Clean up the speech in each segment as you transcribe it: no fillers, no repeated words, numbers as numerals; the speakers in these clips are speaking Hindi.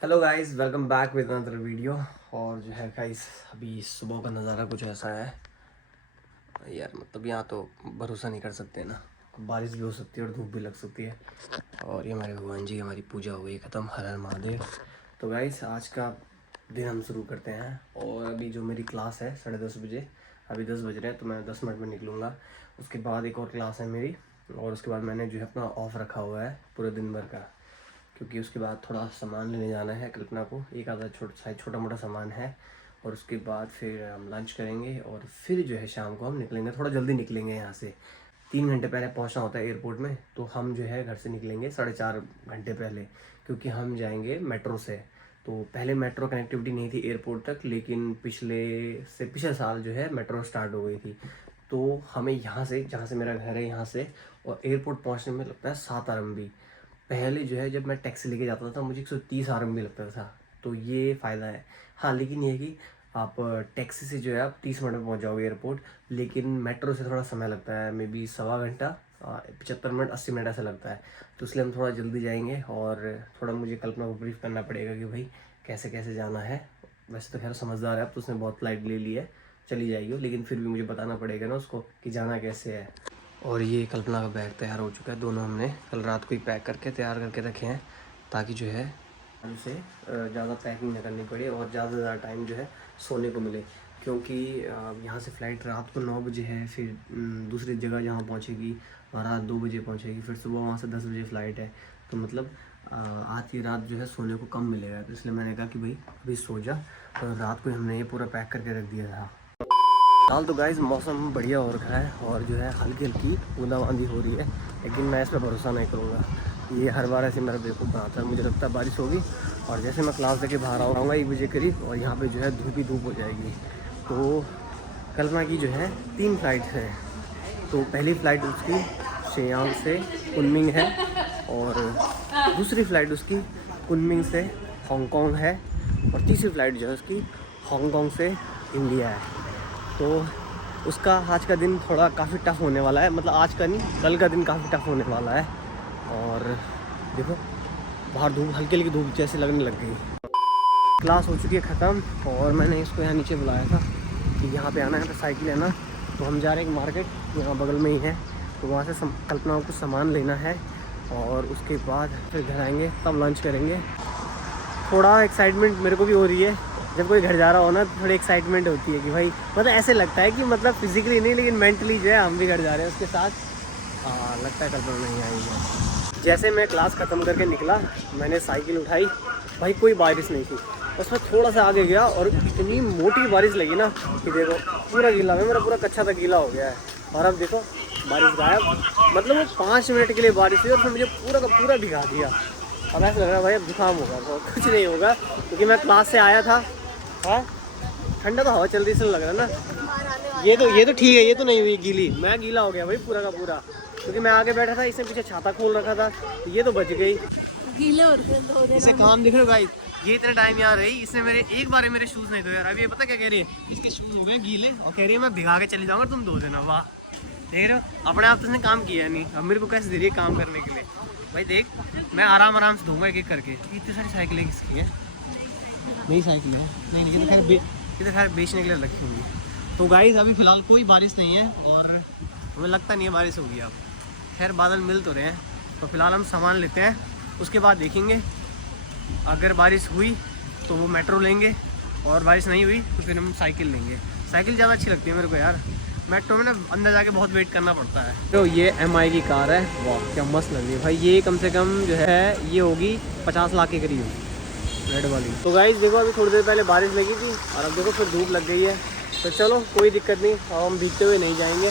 Hello guys, welcome back with another video. और जो है गाइस, अभी सुबह का नज़ारा कुछ ऐसा है यार, मतलब यहाँ तो भरोसा नहीं कर सकते ना, बारिश भी हो सकती है और धूप भी लग सकती है। और ये हमारे भगवान जी की हमारी पूजा हो गई ख़त्म, हर हर महादेव। तो गाइस, आज का दिन हम शुरू करते हैं। और अभी जो मेरी क्लास है 10:30 बजे, अभी 10 बज रहे हैं तो मैं 10 मिनट में निकलूँगा। उसके बाद एक और क्लास है मेरी, और उसके बाद मैंने जो है अपना ऑफ रखा हुआ है पूरे दिन भर का, क्योंकि उसके बाद थोड़ा सामान लेने जाना है कल्पना को, एक आधा छोटा मोटा सामान है। और उसके बाद फिर हम लंच करेंगे और फिर जो है शाम को हम निकलेंगे, थोड़ा जल्दी निकलेंगे यहाँ से। 3 घंटे पहले पहुँचना होता है एयरपोर्ट में, तो हम जो है घर से निकलेंगे 4.5 घंटे पहले, क्योंकि हम जाएंगे मेट्रो से। तो पहले मेट्रो कनेक्टिविटी नहीं थी एयरपोर्ट तक, लेकिन पिछले साल जो है मेट्रो स्टार्ट हो गई थी। तो हमें यहाँ से, जहाँ से मेरा घर है यहाँ से, और एयरपोर्ट पहुँचने में लगता है 7 RMB। पहले जो है जब मैं टैक्सी लेके जाता था मुझे 130 RMB लगता था। तो ये फ़ायदा है। हाँ, लेकिन ये है कि आप टैक्सी से जो है आप 30 मिनट में पहुंच जाओगे एयरपोर्ट, लेकिन मेट्रो से थोड़ा समय लगता है, मे बी सवा घंटा, 75 मिनट 80 मिनट ऐसा लगता है। तो इसलिए हम थोड़ा जल्दी जाएंगे, और थोड़ा मुझे कल्पना को ब्रीफ करना पड़ेगा कि भाई कैसे कैसे जाना है। वैसे तो खैर समझदार है, अब तो उसने बहुत फ्लाइट ले ली है, चली जाएगी, लेकिन फिर भी मुझे बताना पड़ेगा ना उसको कि जाना कैसे है। और ये कल्पना का बैग तैयार हो चुका है, दोनों हमने कल रात को ही पैक करके तैयार करके रखे हैं, ताकि जो है हमसे ज़्यादा पैकिंग न करनी पड़े और ज़्यादा से ज़्यादा टाइम जो है सोने को मिले। क्योंकि यहाँ से फ़्लाइट रात को 9 बजे है, फिर दूसरी जगह जहाँ पहुँचेगी वहाँ रात 2 बजे पहुँचेगी, फिर सुबह वहाँ से 10 बजे फ़्लाइट है। तो मतलब आज की रात जो है सोने को कम मिलेगा। तो इसलिए मैंने कहा कि भाई अभी सो जा, तो रात को हमने ये पूरा पैक करके रख दिया था। फिलहाल तो गाइस मौसम बढ़िया हो रखा है, और जो है हल्की हल्की बूंदाबांदी हो रही है, लेकिन मैं इस पर भरोसा नहीं करूँगा। ये हर बार ऐसे मेरा बेवकूफ़ बनाता है, मुझे लगता है बारिश होगी, और जैसे मैं क्लास देके बाहर आऊँगा 1 बजे करीब, और यहाँ पे जो है धूप ही धूप हो जाएगी। तो कल्पना की जो है 3 फ़्लाइट है। तो पहली फ़्लाइट उसकी शियांग से कुनमिंग है, और दूसरी फ़्लाइट उसकी कुनमिंग से हांगकांग है, और तीसरी फ़्लाइट जो है उसकी हांगकांग से इंडिया है। तो उसका आज का दिन थोड़ा काफ़ी टफ़ होने वाला है, मतलब आज का नहीं, कल का दिन काफ़ी टफ़ होने वाला है। और देखो बाहर धूप, हल्की हल्की धूप जैसे लगने लग गई। क्लास हो चुकी है ख़त्म, और मैंने इसको यहाँ नीचे बुलाया था कि यहाँ पे आना है, तो साइकिल है ना। तो हम जा रहे हैं एक मार्केट, यहाँ बगल में ही है, तो वहाँ से कल्पना को कुछ सामान लेना है, और उसके बाद फिर घर आएंगे, तब लंच करेंगे। थोड़ा एक्साइटमेंट मेरे को भी हो रही है, जब कोई घर जा रहा हो ना तो थोड़ी एक्साइटमेंट होती है कि भाई, मतलब ऐसे लगता है कि मतलब फिजिकली नहीं लेकिन मेंटली जो है हम भी घर जा रहे हैं उसके साथ। लगता है कल्पना नहीं आएगी। जैसे मैं क्लास ख़त्म करके निकला, मैंने साइकिल उठाई, भाई कोई बारिश नहीं थी, बस मैं थोड़ा सा आगे गया और इतनी मोटी बारिश लगी ना कि देखो पूरा गीला है, मेरा पूरा कच्चा तक गीला हो गया है। और अब देखो बारिश गायब, मतलब वो 5 मिनट के लिए बारिश हुई और फिर मुझे पूरा का पूरा भिगा दिया। अब ऐसा लग रहा है भाई अब जुकाम होगा, तो कुछ नहीं होगा, क्योंकि मैं क्लास से आया था। हाँ, ठंडा तो हवा चल रही, इसलिए लग रहा है ना। ये तो ठीक है, ये तो नहीं हुई गीली, मैं गीला हो गया भाई पूरा का पूरा, क्योंकि मैं आगे बैठा था, इसने पीछे छाता खोल रखा था, तो ये तो बच गई। गीले हो रहे, इसे काम दिख रहे हो गाइस, ये इतने टाइम यहाँ रही, इसने एक बार मेरे शूज़ नहीं धोए यार। अभी ये पता क्या कह रही है, इसके शूज़ हो गए गीले, और कह रही है मैं भिगा के चली जाऊँगा, तुम धो देना। वाह, देख रहे हो, अपने आप तो उसने काम किया नहीं, अब मेरे को कैसे दे रही है काम करने के लिए। भाई देख, मैं आराम से धोऊंगा एक एक करके। इतनी सारी साइकिलें किसकी हैं? मेरी साइकिल है। नहीं, ये तो खैर बेचने के लिए रखी होंगी। तो गाइस अभी फ़िलहाल कोई बारिश नहीं है, और हमें लगता नहीं है बारिश होगी अब। खैर बादल मिल तो रहे हैं, तो फ़िलहाल हम सामान लेते हैं, उसके बाद देखेंगे। अगर बारिश हुई तो वो मेट्रो लेंगे, और बारिश नहीं हुई तो फिर हम साइकिल लेंगे। साइकिल ज़्यादा अच्छी लगती है मेरे को यार, मेट्रो में ना अंदर जाके बहुत वेट करना पड़ता है। तो ये MI की कार है, वाह क्या मस्त लग रही है भाई। ये कम से कम जो है ये होगी 50 लाख के करीब, रेड वाली। तो गाइस देखो अभी थोड़ी देर पहले बारिश लगी थी, और अब देखो फिर धूप लग गई है। तो चलो कोई दिक्कत नहीं, अब हम भीगते हुए नहीं जाएंगे।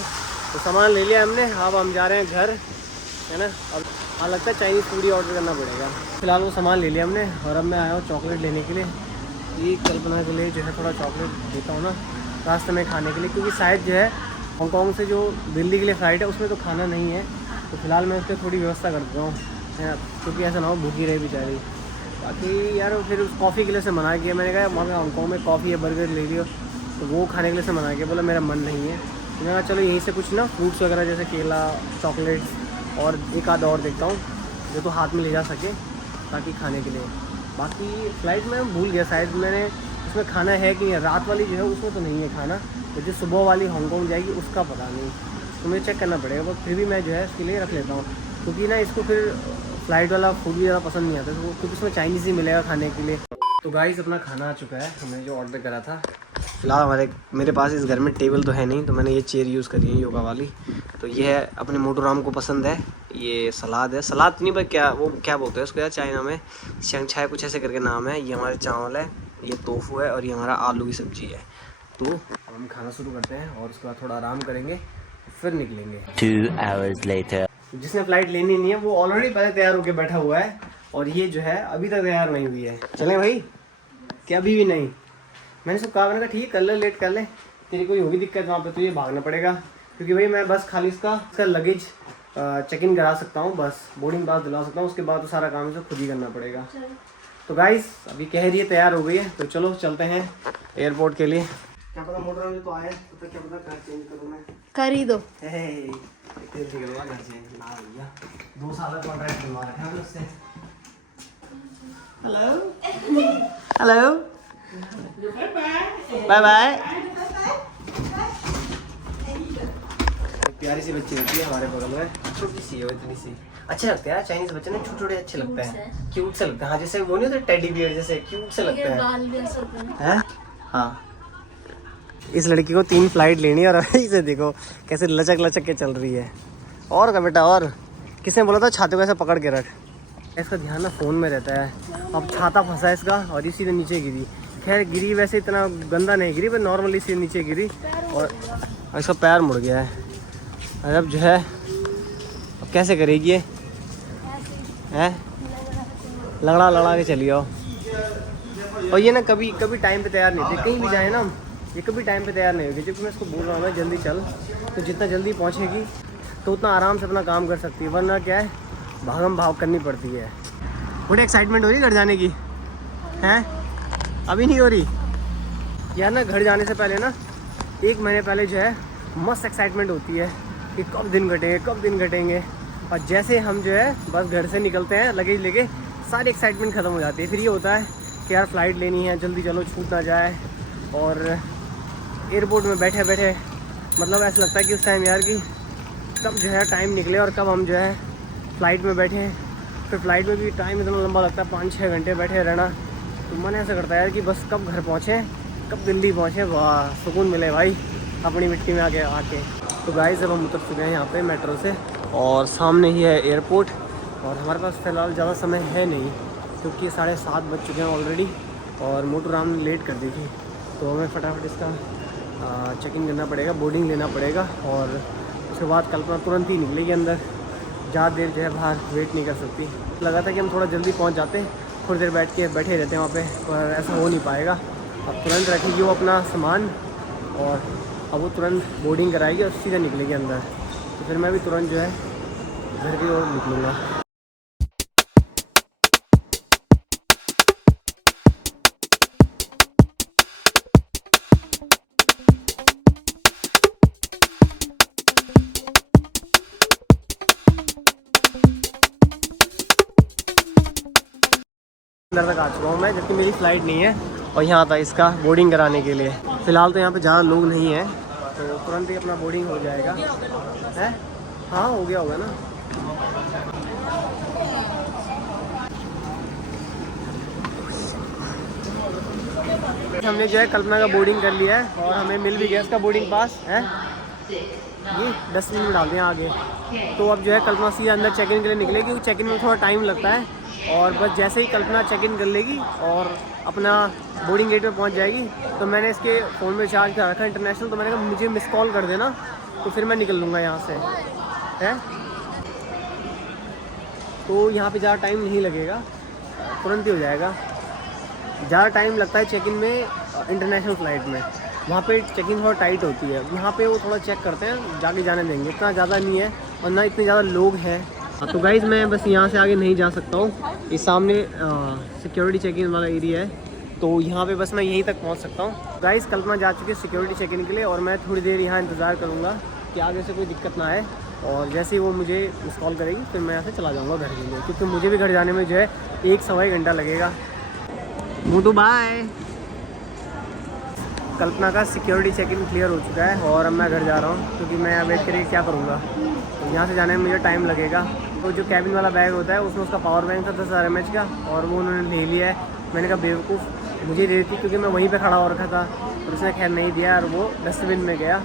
तो सामान ले लिया हमने, अब हम जा रहे हैं घर, है ना। अब हाँ लगता है चाइनीज़ फूड ही ऑर्डर करना पड़ेगा। फिलहाल वो सामान ले लिया हमने, और अब मैं आया हूँ चॉकलेट लेने के लिए। ये कल्पना के लिए जो है थोड़ा चॉकलेट देता हूँ ना रास्ते में खाने के लिए, क्योंकि शायद जो है हांगकांग से जो दिल्ली के लिए फ़्लाइट है उसमें तो खाना नहीं है। तो फिलहाल मैं उसकी थोड़ी व्यवस्था कर देता हूँ, क्योंकि ऐसा ना हो भूखी रहे बेचारी। बाकी यार फिर उस कॉफ़ी के लिए से मना किया, मैंने कहा वहाँ पे हांगकांग में कॉफ़ी या बर्गर ले लियो, तो वो खाने के लिए से मना किया, बोला मेरा मन नहीं है। तो मैंने कहा चलो यहीं से कुछ ना फ्रूट्स वगैरह जैसे केला, चॉकलेट्स और एक आध और देखता हूँ जो तो हाथ में ले जा सके, ताकि खाने के लिए। बाकी फ़्लाइट में भूल गया शायद मैंने उसमें खाना है कि रात वाली जो है उसमें तो नहीं है खाना, तो जो सुबह वाली हांगकॉन्ग जाएगी उसका पता नहीं, तो मुझे चेक करना पड़ेगा। बट फिर भी मैं जो है इसके लिए रख लेता हूँ, क्योंकि ना इसको फिर फ़्लाइट वाला फूड भी ज़्यादा पसंद नहीं आता, तो क्योंकि उसमें चाइनीज़ ही मिलेगा खाने के लिए। तो गाइस अपना खाना आ चुका है, हमने जो ऑर्डर करा था। फिलहाल मेरे पास इस घर में टेबल तो है नहीं, तो मैंने ये चेयर यूज़ करी है योगा वाली। तो ये है अपने मोटू राम को पसंद है, ये सलाद है, सलाद नहीं पर क्या बोलते हैं उसको यार चाइना में, शंगछाई कुछ ऐसे करके नाम है। ये हमारे चावल है, ये टोफू है और ये हमारा आलू की सब्ज़ी है। तो अब हम खाना शुरू करते हैं और उसके बाद थोड़ा आराम करेंगे, फिर निकलेंगे। 2 hours later. जिसने फ़्लाइट लेनी नहीं है वो ऑलरेडी पहले तैयार होकर बैठा हुआ है, और ये जो है अभी तक तैयार नहीं हुई है। चलें भाई? क्या अभी भी नहीं? मैंने सब कहा, मैंने कहा ठीक है कर ले, लेट कर ले, तेरी कोई होगी दिक्कत वहाँ पे तो ये भागना पड़ेगा, क्योंकि भाई मैं बस खाली इसका लगेज चेक इन करा सकता हूँ, बस बोर्डिंग पास दिला सकता हूँ, उसके बाद तो सारा काम इसे खुद ही करना पड़ेगा। तो गाइस अभी कह रही है तैयार हो गई है, तो चलो चलते हैं एयरपोर्ट के लिए। क्या पता मोटर में तो आए तो क्या पता घर चेंज करूँ मैं, कर ही दो। तेल निकलवा घर से ना भैया, 2 साल का कॉन्ट्रैक्ट बनवा रखा है उससे। Hello hello bye bye. प्यारी सी बच्ची होती है हमारे बगल में, छोटी सी है इतनी सी, अच्छे लगते हैं चाइनीज बच्चे ना, छोटे छोटे अच्छे लगते हैं, क्यूट से लगते हैं। हाँ जैसे वो नहीं होते टेडी बियर जैसे, क्यूट से लगते हैं। हाँ इस लड़की को 3 फ्लाइट लेनी है और अभी इसे देखो कैसे लचक लचक के चल रही है। और का बेटा, और किसने बोला था छाते को ऐसे पकड़ के रख, इसका ध्यान ना फ़ोन में रहता है। अब छाता फंसा है इसका और इसी से नीचे गिरी, खैर गिरी वैसे इतना गंदा नहीं गिरी, पर नॉर्मली से नीचे गिरी और इसका पैर मुड़ गया है। अब जो है अब कैसे करेगी ये, हैं लड़ा लड़ा के चली आओ। और ये ना कभी कभी टाइम पे तैयार नहीं थे, कहीं भी जाए ना ये कभी टाइम पे तैयार नहीं होगी, क्योंकि मैं इसको बोल रहा हूँ ना जल्दी चल, तो जितना जल्दी पहुँचेगी तो उतना आराम से अपना काम कर सकती है, वरना क्या है भागम भाग करनी पड़ती है। बड़ी एक्साइटमेंट हो रही है घर जाने की, हैं अभी नहीं हो रही यार ना। घर जाने से पहले ना 1 महीने पहले जो है मस्त एक्साइटमेंट होती है कि कब दिन घटेंगे कब दिन घटेंगे, और जैसे हम जो है बस घर से निकलते हैं लगेज लेके, सारी एक्साइटमेंट ख़त्म हो जाती है। फिर ये होता है कि यार फ़्लाइट लेनी है, जल्दी चलो छूट ना जाए। और एयरपोर्ट में बैठे बैठे मतलब ऐसा लगता है कि उस टाइम यार कि कब जो है टाइम निकले और कब हम जो है फ़्लाइट में बैठे। फिर फ़्लाइट में भी टाइम इतना लंबा लगता है, 5-6 घंटे बैठे रहना, तो मन ऐसा करता है यार कि बस कब घर पहुँचें, कब दिल्ली पहुँचें, वाह सुकून मिले भाई अपनी मिट्टी में आके। तो गाइस जब हम उतर चुके हैं यहाँ पे मेट्रो से, और सामने ही है एयरपोर्ट, और हमारे पास फ़िलहाल ज़्यादा समय है नहीं, क्योंकि 7:30 बज चुके हैं ऑलरेडी, और मोटू राम ने लेट कर दी थी, तो हमें फटाफट इसका चेक इन करना पड़ेगा, बोर्डिंग लेना पड़ेगा, और उसके बाद कल्पना तुरंत ही निकलेगी अंदर, ज़्यादा देर जो है बाहर वेट नहीं कर सकती। लगा था कि हम थोड़ा जल्दी पहुंच जाते, थोड़ी देर बैठे रहते हैं वहाँ पे, पर ऐसा हो नहीं पाएगा। अब तुरंत रखेगी वो अपना सामान, और अब वो तुरंत बोर्डिंग कराएगी और सीधा निकलेगी अंदर, तो फिर मैं भी तुरंत जो है घर की ओर निकलूँगा। अंदर तक आ चुका हूँ मैं, जबकि मेरी फ़्लाइट नहीं है, और यहाँ था इसका बोर्डिंग कराने के लिए। फ़िलहाल तो यहाँ पे ज़्यादा लोग नहीं हैं, तो तुरंत ही अपना बोर्डिंग हो जाएगा। है हाँ हो गया होगा ना। हमने जो है कल्पना का बोर्डिंग कर लिया है, और हमें मिल भी गया इसका बोर्डिंग पास है, ये डस्टबिन में डाल दें आगे। तो अब जो है कल्पना सीधा अंदर चेक इन के लिए निकलेगी, क्योंकि चेक इन में थोड़ा टाइम लगता है, और बस जैसे ही कल्पना चेक इन कर लेगी और अपना बोर्डिंग गेट पे पहुंच जाएगी, तो मैंने इसके फ़ोन में चार्ज कर रखा है इंटरनेशनल, तो मैंने कहा मुझे मिस कॉल कर देना, तो फिर मैं निकल लूँगा यहाँ से, है। तो यहाँ पे ज़्यादा टाइम नहीं लगेगा, तुरंत ही हो जाएगा। ज़्यादा टाइम लगता है चेक इन में इंटरनेशनल फ़्लाइट में, वहाँ पे चेक इन थोड़ा टाइट होती है, यहाँ पे वो थोड़ा चेक करते हैं, जाके जाने देंगे, इतना ज़्यादा नहीं है और ना इतने ज़्यादा लोग हैं। तो गाइज़ मैं बस यहाँ से आगे नहीं जा सकता हूँ, इस सामने सिक्योरिटी चेक इन वाला एरिया है, तो यहाँ पे बस मैं यहीं तक पहुँच सकता हूँ। गाइज़ कल्पना जा चुकी है सिक्योरिटी चेक इन के लिए, और मैं थोड़ी देर यहाँ इंतज़ार करूँगा कि आगे से कोई दिक्कत ना आए, और जैसे ही वो मुझे मिस कॉल करेगी फिर मैं यहाँ से चला जाऊँगा घर के लिए, क्योंकि मुझे भी घर जाने में जो है 1 सवा घंटा लगेगा, मोटू बाय। कल्पना का सिक्योरिटी चेक इन क्लियर हो चुका है और अब मैं घर जा रहा हूँ, क्योंकि मैं वेट करके क्या करूँगा। तो यहाँ से जाने में मुझे टाइम लगेगा। तो जो कैबिन वाला बैग होता है उसमें उसका पावर बैंक था 10,000 mAh का, और वो उन्होंने ले लिया है। मैंने कहा बेवकूफ़, मुझे दे दी, क्योंकि मैं वहीं पे खड़ा हो रखा था, और उसने खैर नहीं दिया और वो डस्टबिन में गया।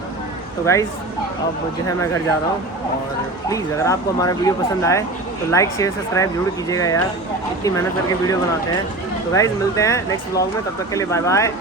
तो गाइज़ अब जो है मैं घर जा रहा हूँ। और प्लीज़ अगर आपको हमारा वीडियो पसंद आए तो लाइक शेयर सब्सक्राइब जरूर कीजिएगा यार, इतनी मेहनत करके वीडियो बनाते हैं। तो गाइज़ मिलते हैं नेक्स्ट व्लॉग में, तब तक के लिए बाय बाय।